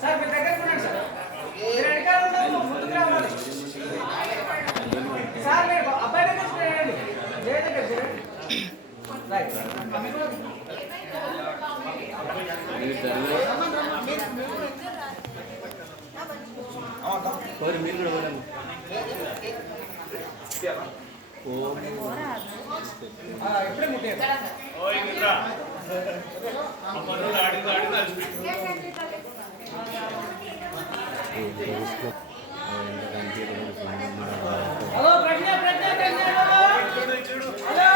sir మీ దగ్గర ఉన్నాడు sir మీరు వెనకాల ఉన్నాము ముందుకు రావాలి సార్ మీరు అబ్బాయి దగ్గర చూడండి జయ దగ్గర చూడండి రైట్ మీరు కూడా వెళ్ళము ఎప్పుడే ముట్టే హలో ప్రజ్ఞ ప్రజ్ఞ ప్రజ్ఞ హలో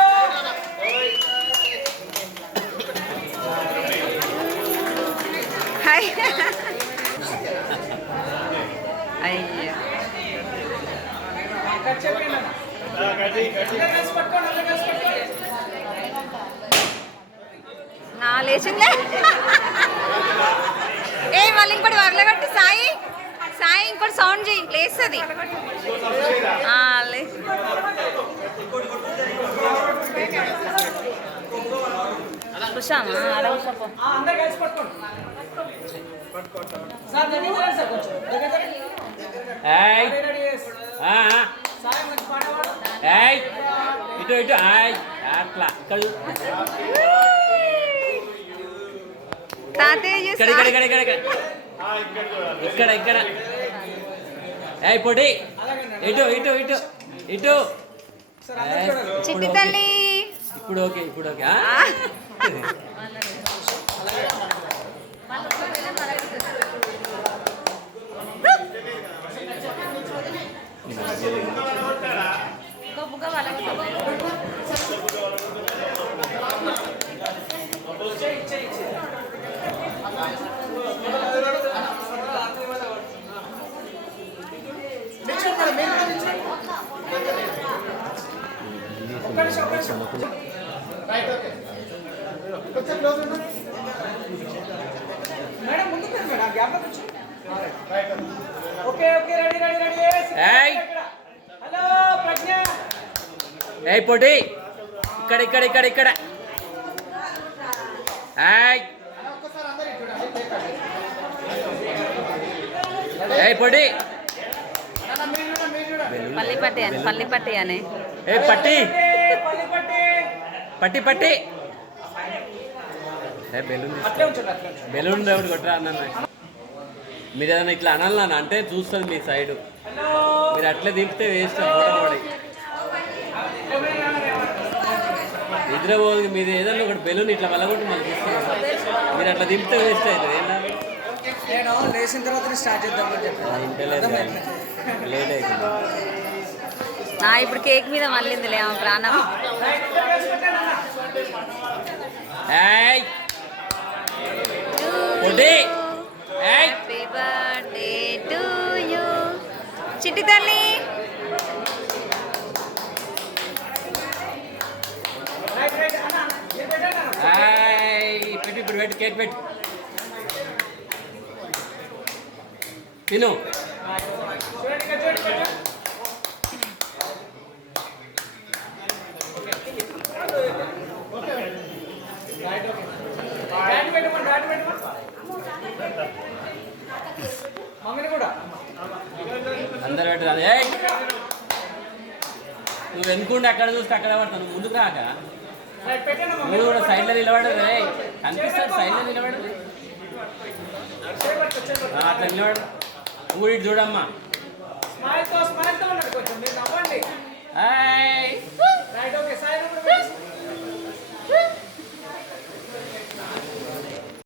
హాయ్ అయ్యో నా లేచిందే ఏ మళ్ళీ ఇంకోటి వరలగట్టి సాయి సాయి ఇంకోటి సౌండ్ చేయి లేస్తుంది కూర్చోమా ఆడ కూర్చోపో అందరు కలిసి పట్టుకోండి సార్ దగ్గర సార్ కొంచెం ఇటు ఇటు అట్లా తాతయ్య ఇక్కడ ఇక్కడ ఇక్కడ ఇక్కడ ఇక్కడ ఇక్కడ ఏ పొడి ఇటు ఇటు ఇటు ఇటు చిట్టి తల్లి ఇప్పుడు ఓకే ఇప్పుడు ఓకే మేడం ముందుకు madam gap okay okay ready ready ready hello Pragya ఏ పొడి ఇక్కడ ఇక్కడ ఇక్కడ ఇక్కడ ఏ పొడి పల్లి పట్టి అని ఏ పట్టి పట్టి పట్టి బెలూన్ ఎవరు కొట్టరా అన్న మీరు ఏదైనా ఇట్లా అనాలన్నా అంటే చూస్తుంది మీ సైడు మీరు అట్లే దింపితే వేస్ట్ ఫోటో పడి నిద్రపోదు మీరు ఏదైనా ఒకటి బెలూన్ ఇట్లా వెళ్ళగొట్టి మళ్ళీ తీసుకోండి మీరు అట్లా దింపితే వేస్ట్ అవుతుంది నేను లేచిన తర్వాత స్టార్ట్ చేద్దామని చెప్పి లేట్ అవుతుంది ఇప్పుడు కేక్ మీద మళ్ళీందిలే ప్రాణం హ్యాపీ బర్త్డే టు యూ చిట్టి తల్లి పెట్టు ఇప్పుడు పెట్టు కేక్ పెట్టు తిను అందరు పెట్టు నువ్వు ఎందుకుంటే అక్కడ చూస్తే అక్కడ పడతావు నువ్వు ముందుకు రాక నువ్వు కూడా సైడ్లో నిలబడదు కనిపిస్తాడు సైడ్లో నిలబడదు అట్లా నిలబడు నువ్వు ఇటు చూడమ్మా